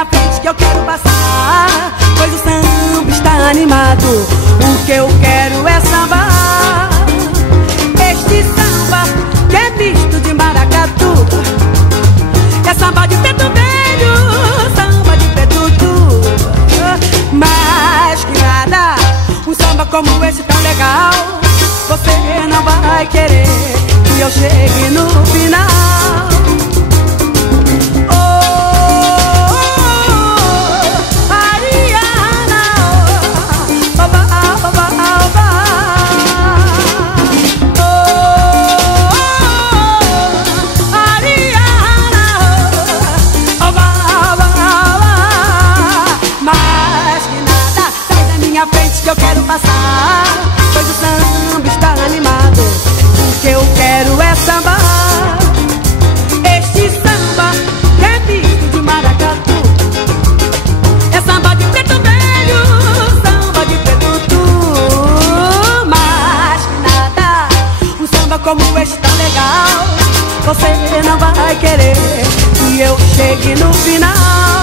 minha frente que eu quero passar, pois o samba está animado. O que eu quero é sambar. Este samba que é misto de maracatu, é samba de preto velho, samba de preto duro. Mais que nada, um samba como esse tão legal, você não vai querer que eu chegue no final. Que eu quero passar, pois o samba está animado. O que eu quero é sambar. Este samba que é misto de maracatu, é samba de preto velho, samba de preto duro. Mais que nada, um samba como este tão legal, você não vai querer que eu chegue no final.